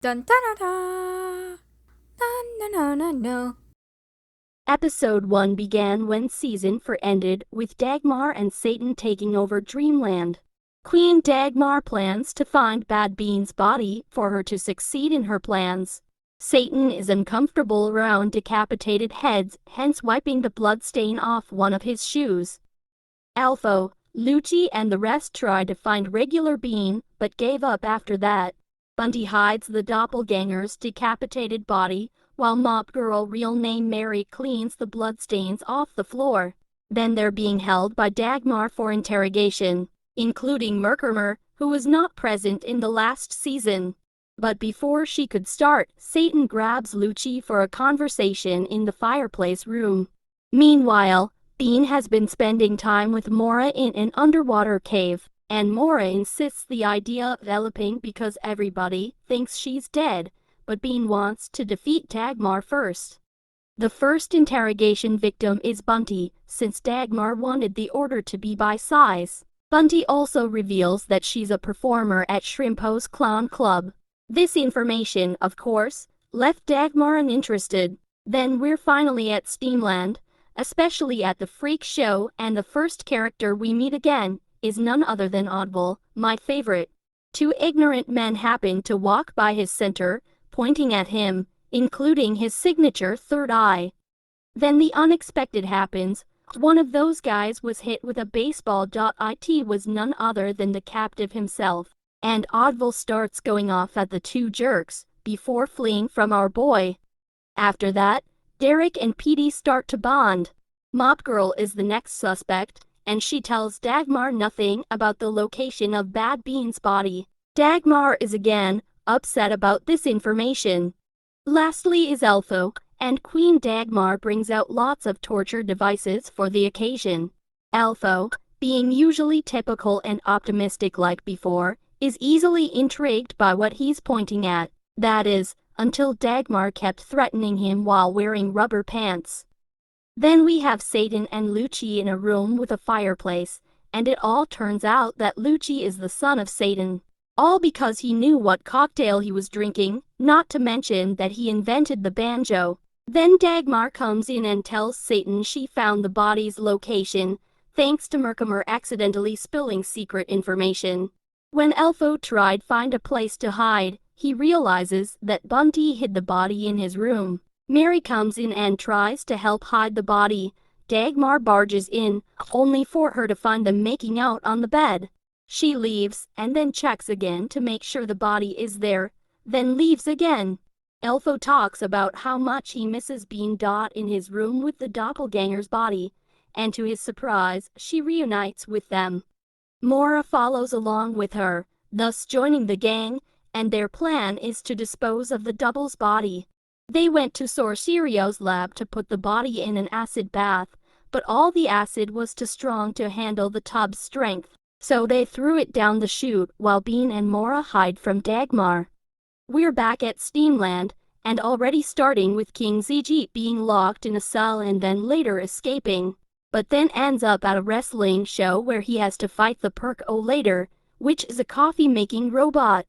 Dun da da da. Dun no no no no. Episode 1 began when Season 4 ended, with Dagmar and Satan taking over Dreamland. Queen Dagmar plans to find Bad Bean's body for her to succeed in her plans. Satan is uncomfortable around decapitated heads, hence wiping the bloodstain off one of his shoes. Alpha, Lucci and the rest try to find regular Bean, but gave up after that. Bunty hides the doppelganger's decapitated body, while Mop Girl, real name Mary, cleans the bloodstains off the floor. Then they're being held by Dagmar for interrogation, including Merkermer, who was not present in the last season. But before she could start, Satan grabs Lucci for a conversation in the fireplace room. Meanwhile, Bean has been spending time with Mora in an underwater cave, and Mora insists the idea of eloping because everybody thinks she's dead, but Bean wants to defeat Dagmar first. The first interrogation victim is Bunty, since Dagmar wanted the order to be by size. Bunty also reveals that she's a performer at Shrimpo's Clown Club. This information, of course, left Dagmar uninterested. Then we're finally at Steamland, especially at the freak show, and the first character we meet again is none other than Oddball, my favorite. Two ignorant men happen to walk by his center, pointing at him, including his signature third eye. Then the unexpected happens. One of those guys was hit with a baseball. It was none other than the captive himself, and Oddball starts going off at the two jerks, before fleeing from our boy. After that, Derek and Petey start to bond. Mop Girl is the next suspect, and she tells Dagmar nothing about the location of Bad Bean's body. Dagmar is again upset about this information. Lastly is Elfo, and Queen Dagmar brings out lots of torture devices for the occasion. Elfo, being usually typical and optimistic like before, is easily intrigued by what he's pointing at. That is, until Dagmar kept threatening him while wearing rubber pants. Then we have Satan and Lucci in a room with a fireplace, and it all turns out that Lucci is the son of Satan. All because he knew what cocktail he was drinking, not to mention that he invented the banjo. Then Dagmar comes in and tells Satan she found the body's location, thanks to Merkermer accidentally spilling secret information. When Elfo tried find a place to hide, he realizes that Bunty hid the body in his room. Mary comes in and tries to help hide the body. Dagmar barges in, only for her to find them making out on the bed. She leaves, and then checks again to make sure the body is there, then leaves again. Elfo talks about how much he misses being in his room with the doppelganger's body, and to his surprise, she reunites with them. Mora follows along with her, thus joining the gang, and their plan is to dispose of the double's body. They went to Sorcerio's lab to put the body in an acid bath, but all the acid was too strong to handle the tub's strength, so they threw it down the chute while Bean and Mora hide from Dagmar. We're back at Steamland, and already starting with King ZG being locked in a cell and then later escaping, but then ends up at a wrestling show where he has to fight the Percolator, which is a coffee-making robot.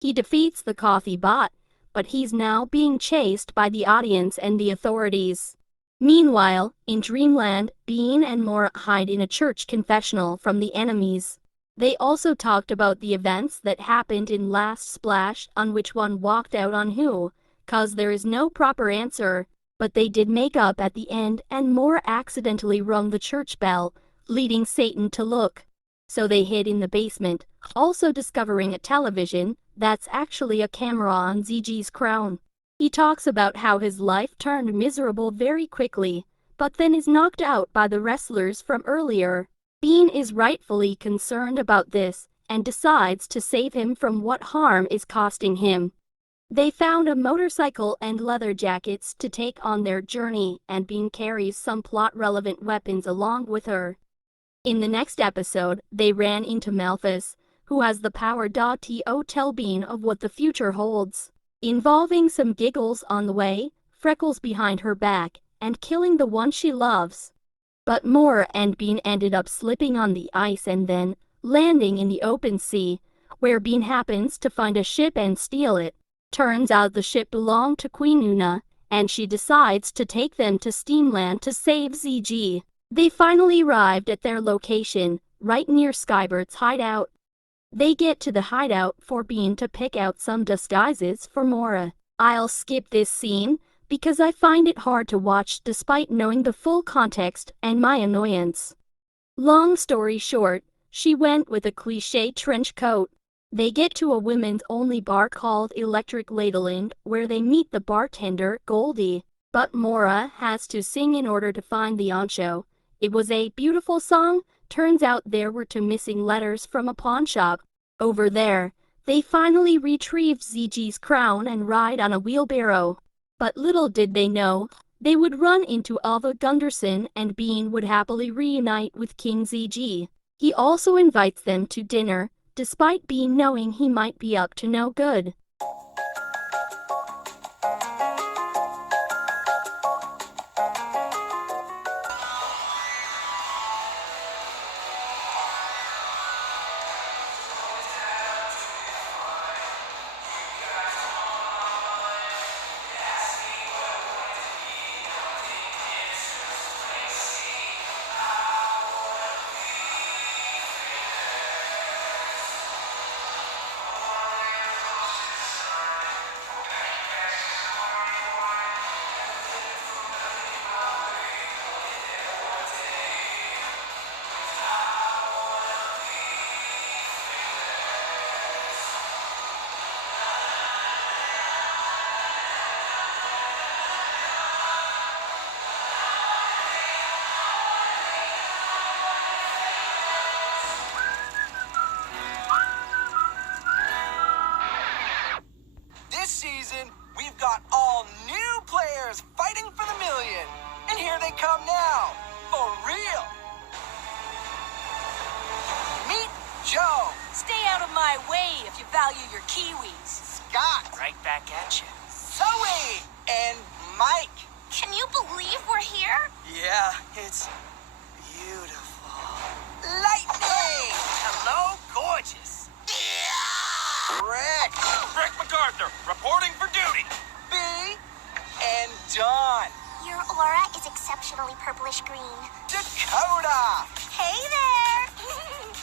He defeats the coffee bot, but he's now being chased by the audience and the authorities. Meanwhile, in Dreamland, Bean and Mora hide in a church confessional from the enemies. They also talked about the events that happened in Last Splash, on which one walked out on who, cause there is no proper answer, but they did make up at the end and Mora accidentally rung the church bell, leading Satan to look. So they hid in the basement, also discovering a television that's actually a camera on ZG's crown. He talks about how his life turned miserable very quickly, but then is knocked out by the wrestlers from earlier. Bean is rightfully concerned about this, and decides to save him from what harm is costing him. They found a motorcycle and leather jackets to take on their journey, and Bean carries some plot-relevant weapons along with her. In the next episode, they ran into Malphus, who has the power to tell Bean of what the future holds, involving some giggles on the way, freckles behind her back, and killing the one she loves. But Mora and Bean ended up slipping on the ice and then landing in the open sea, where Bean happens to find a ship and steal it. Turns out the ship belonged to Queen Una, and she decides to take them to Steamland to save ZG. They finally arrived at their location, right near Skybert's hideout. They get to the hideout for Bean to pick out some disguises for Mora. I'll skip this scene, because I find it hard to watch despite knowing the full context and my annoyance. Long story short, she went with a cliché trench coat. They get to a women's-only bar called Electric Ladyland, where they meet the bartender, Goldie. But Mora has to sing in order to find the ancho. It was a beautiful song. Turns out there were 2 missing letters from a pawn shop. Over there, they finally retrieve ZG's crown and ride on a wheelbarrow. But little did they know, they would run into Alva Gunderson and Bean would happily reunite with King ZG. He also invites them to dinner, despite Bean knowing he might be up to no good. This season, we've got all new players fighting for the million. And here they come now, for real. Meet Joe. Stay out of my way if you value your kiwis. Scott. Right back at you. Zoe. And Mike. Can you believe we're here? Yeah, it's beautiful. Lightning. Hello, gorgeous. Rick. Rick MacArthur, reporting for duty. B. And Dawn. Your aura is exceptionally purplish green. Dakota. Hey there!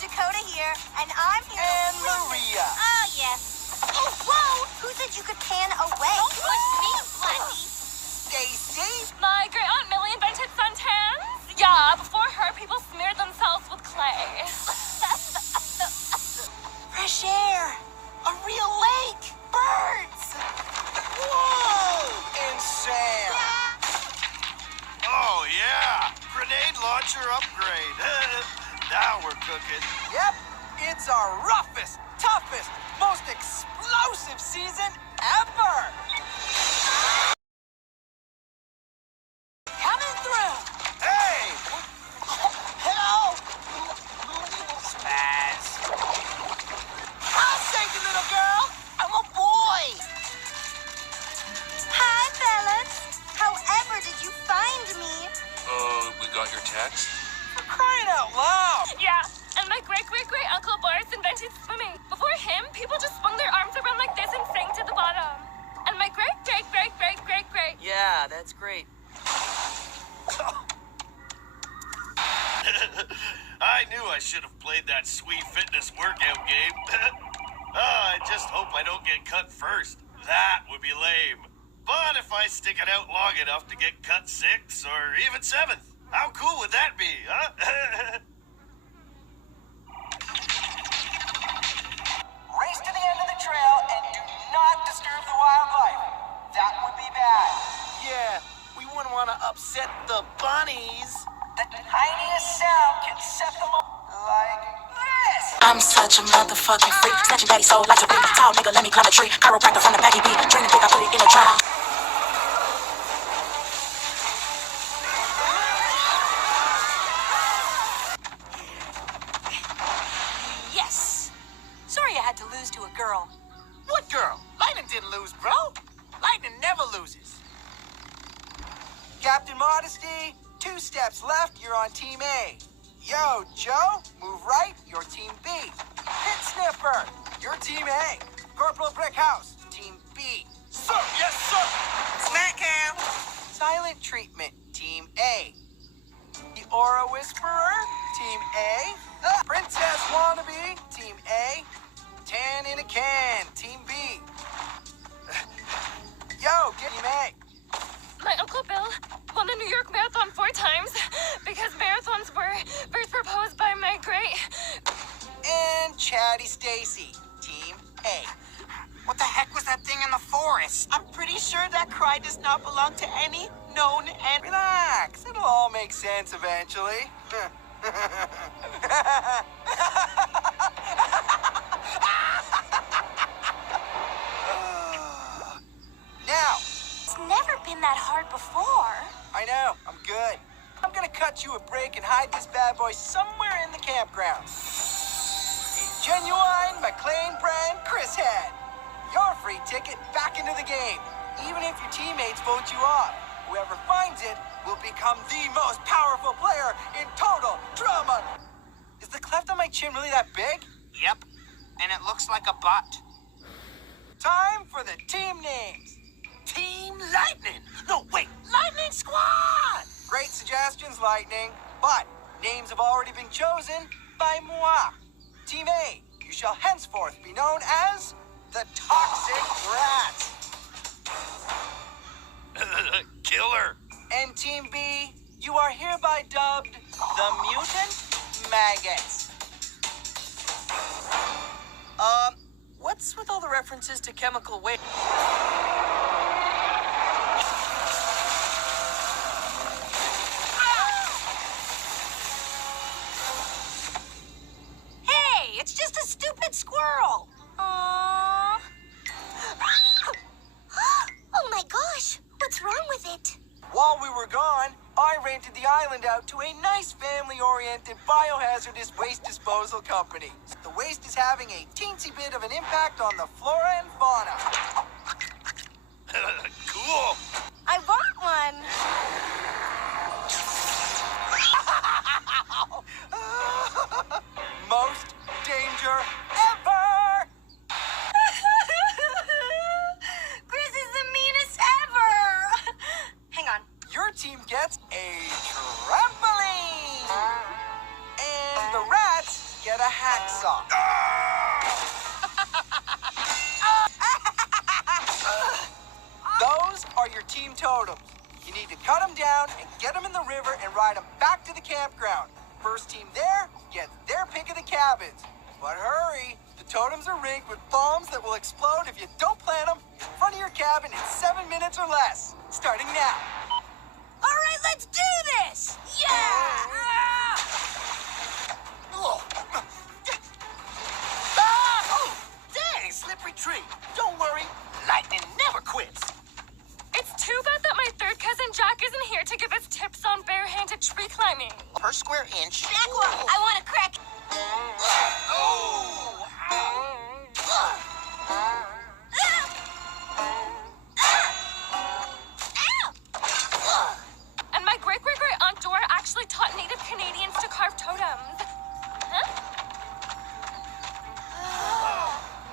Dakota here, and I'm here And to... Maria. Ah, yes. Oh, whoa! Who said you could pan away? Don't push me, Blondie! Stacy. My great aunt Millie invented suntans. Yeah, before her, people smeared themselves with clay. Fresh air. A real lake. Birds. Whoa. And Sam. Oh, yeah. Grenade launcher upgrade. Now we're cooking. Yep, it's our roughest, toughest, most explosive season ever! Coming through! Hey! Help! Spaz. I'll save you, little girl! I'm a boy! Hi, fellas! However did you find me? We got your text? For crying out loud! Yeah, and my great-great-great-uncle Boris invented swimming. Before him, people just swung their arms around like this and sank to the bottom. And my great-great-great-great-great-great... Yeah, that's great. I knew I should have played that sweet fitness workout game. I just hope I don't get cut first. That would be lame. But if I stick it out long enough to get cut 6th or even 7th, how cool would that be, huh? Race to the end of the trail and do not disturb the wildlife. That would be bad. Yeah, we wouldn't want to upset the bunnies. The tiniest sound can set them up like this. I'm such a motherfucking freak. Snatching daddy soul like a freak. Tall nigga, let me climb a tree. Chiropractor from the baggy beat. Training pick, I put it in a jar. Yes! Sorry I had to lose to a girl. What girl? Lightning didn't lose, bro. Lightning never loses. Captain Modesty, 2 steps left, you're on Team A. Yo, Joe, move right, you're Team B. Pit Sniffer, you're Team A. Corporal Brickhouse, Team B. Sir, yes, sir. Snack cam. Silent Treatment, Team A. The Aura Whisperer, Team A. Princess Wannabe, Team A. Tan in a Can, Team B. Yo, get Team A. My Uncle Bill won the New York Marathon 4 times because marathons were first proposed by my great... And Chatty Stacy, Team A. What the heck was that thing in the forest? I'm pretty sure that cry does not belong to any known and... Relax, it'll all make sense eventually. Now, It's never been that hard before. I know, I'm good. I'm gonna cut you a break and hide this bad boy somewhere in the campground. A genuine McLean brand Chris head. Your free ticket back into the game, even if your teammates vote you off. Whoever finds it will become the most powerful player in total drama. Is the cleft on my chin really that big? Yep. And it looks like a butt. Time for the team names. Team Lightning. No, wait. Lightning Squad. Great suggestions, Lightning, but names have already been chosen by moi. Team A, you shall henceforth be known as the Toxic Rats. Killer. And Team B, you are hereby dubbed the Mutant Maggots. What's with all the references to chemical waste? Hey, it's just a stupid squirrel. Aww. Oh my gosh, what's wrong with it? While we were gone, I rented the island out to a nice family-oriented biohazardous waste disposal company. The waste is having a teensy bit of an impact on the flora and fauna. Cool. I want one. Most danger ever! Chris is the meanest ever. Hang on. Your team gets a trampoline! And the rats get a hacksaw. Those are your team totems. You need to cut them down and get them in the river and ride them back to the campground. First team there gets their pick of the cabins. But hurry, the totems are rigged with bombs that will explode if you don't plant them in front of your cabin in 7 minutes or less. Starting now. All right, let's do this. Yeah. Oh, dang, slippery tree. Don't worry, lightning never quits. It's too bad that my third cousin Jack isn't here to give us tips on barehanded tree climbing. Per square inch. I want a crack. And my great-great-great-aunt Dora actually taught Native Canadians to carve totems. Huh?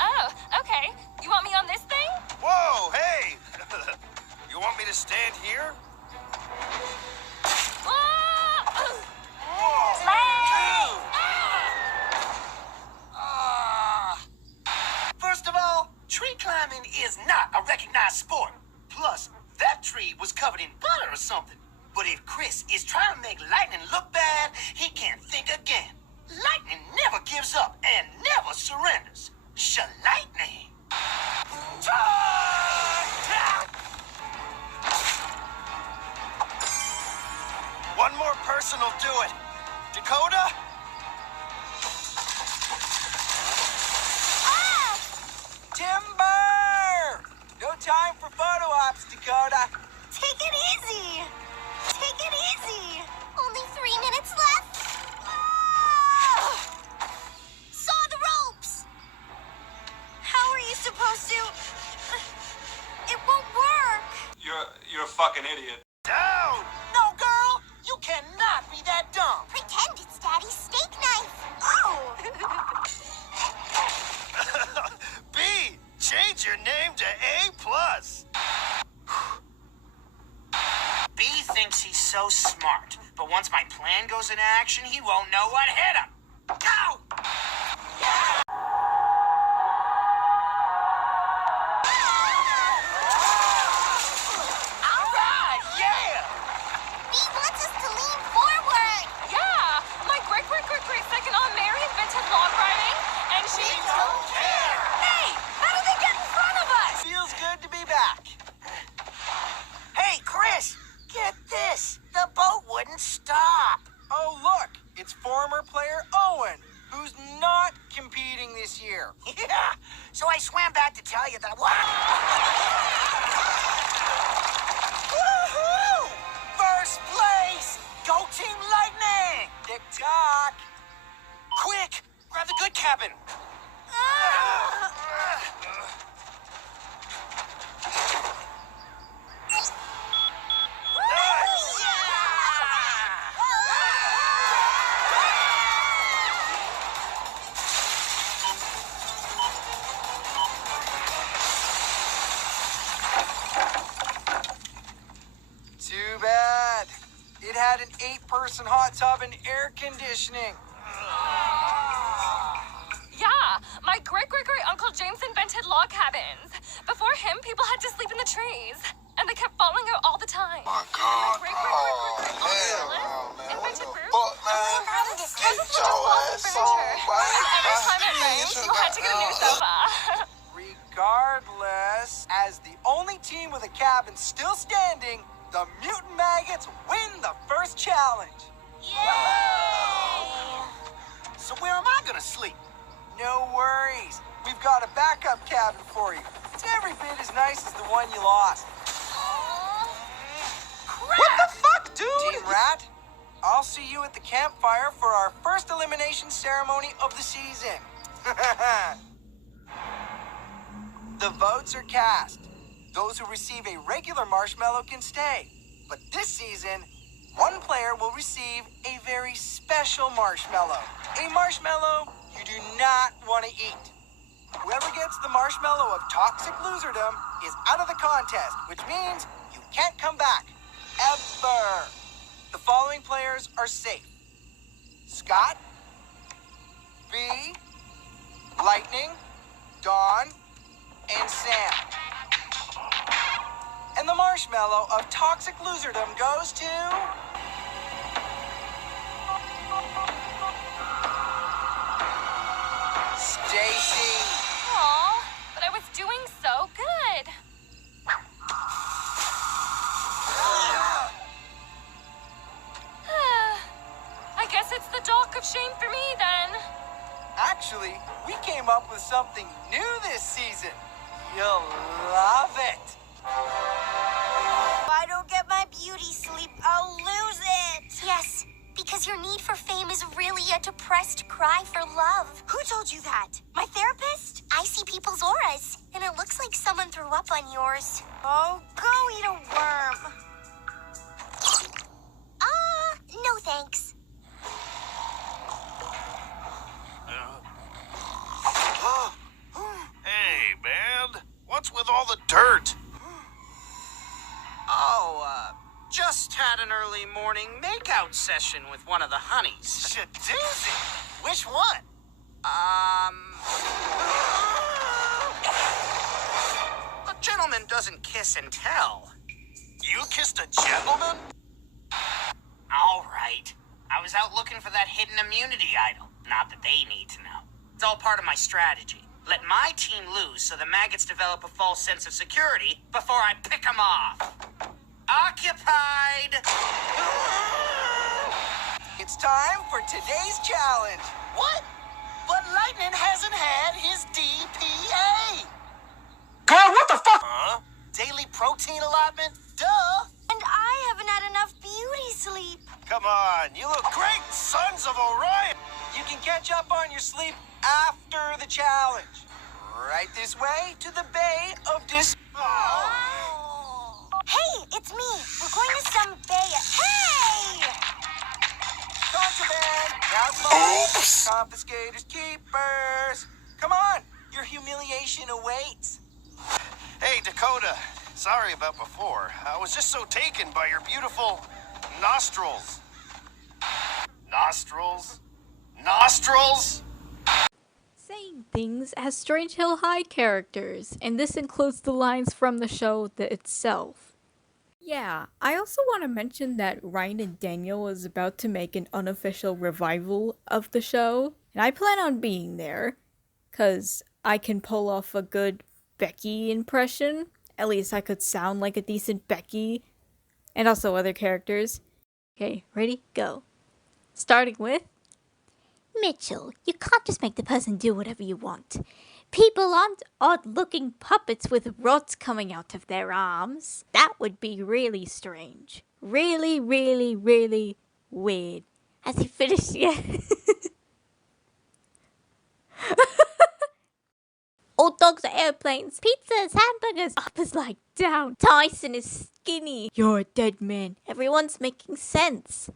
Oh, okay. You want me on this thing? Whoa, hey. You want me to stand here? First of all, tree climbing is not a recognized sport. Plus, that tree was covered in butter or something. But if Chris is trying to make Lightning look bad, he can't think again. Lightning never gives up and never surrenders. Lightning. One more person will do it. Dakota? Timber! No time for photo ops, Dakota. Take it easy. Take it easy. Only 3 minutes left. Saw the ropes. How are you supposed to? It won't work. You're a fucking idiot. Down! No, girl, you cannot be that dumb. Pretend it's Daddy's steak knife. Oh. B, change your name to A+. B thinks he's so smart, but once my plan goes into action, he won't know what hit him. Go! All right, yeah! B wants us to lean forward. Yeah, my great second Aunt Mary invented log riding, and she don't care! Hey, how did they get in front of us? Feels good to be back. Hey, Chris, get this. The boat wouldn't stop. Oh, look, it's former player Owen, who's not competing this year. Yeah, so I swam back to tell you that. Woohoo! First place! Go Team Lightning! Tick-tock. Quick, grab the good cabin. Too bad. It had an 8-person hot tub and air conditioning. Yeah, my great Uncle James invented log cabins. Before him, people had to sleep in the trees, and they kept falling out all the time. My God. My Man, what invented the roof. fuck, man? Get your ass on, Every time it rained, people had to get a new sofa. Regardless, as the only team with a cabin still standing, the Mutant Maggots win the first challenge. So where am I gonna sleep? No worries. We've got a backup cabin for you. It's every bit as nice as the one you lost. What the fuck, dude? Team Rat, I'll see you at the campfire for our first elimination ceremony of the season. The votes are cast. Those who receive a regular marshmallow can stay. But this season, one player will receive a very special marshmallow. A marshmallow you do not want to eat. Whoever gets the marshmallow of toxic loserdom is out of the contest, which means you can't come back. Ever. The following players are safe: Scott, B, Lightning, Dawn, and Sam. And the marshmallow of toxic loserdom goes to... Stacy. Aw, but I was doing so good. I guess it's the dock of shame for me then. Actually, we came up with something new this season. You'll love it. If I don't get my beauty sleep, I'll lose it. Yes, because your need for fame is really a depressed cry for love. Who told you that? My therapist? I see people's auras, and it looks like someone threw up on yours. Oh, go eat a worm. No thanks. Hey, man. What's with all the dirt? Oh, just had an early morning makeout session with one of the honeys. Shadoozy. Which one? A gentleman doesn't kiss and tell. You kissed a gentleman? All right. I was out looking for that hidden immunity idol. Not that they need to know. It's all part of my strategy. Let my team lose so the maggots develop a false sense of security before I pick them off. Occupied! It's time for today's challenge. What? But Lightning hasn't had his DPA. God, what the fuck? Huh? Daily protein allotment? Duh. And I haven't had enough beauty sleep. Come on, you look great, Sons of Orion. You can catch up on your sleep after the challenge. Right this way to the Bay of Hey, it's me. We're going to some bay. Hey! Contraband. Now confiscators, keepers. Come on, your humiliation awaits. Hey, Dakota. Sorry about before. I was just so taken by your beautiful nostrils. Nostrils? Nostrils? Saying things as Strange Hill High characters, and this includes the lines from the show itself. Yeah, I also want to mention that Ryan and Daniel is about to make an unofficial revival of the show, and I plan on being there, because I can pull off a good Becky impression. At least I could sound like a decent Becky, and also other characters. Okay, ready? Go. Starting with Mitchell, you can't just make the person do whatever you want. People aren't odd-looking puppets with rods coming out of their arms. that would be really strange. Really, really, really weird. Has he finished yet? All dogs are airplanes. Pizzas, hamburgers. Up is like down. Tyson is skinny. You're a dead man. Everyone's making sense.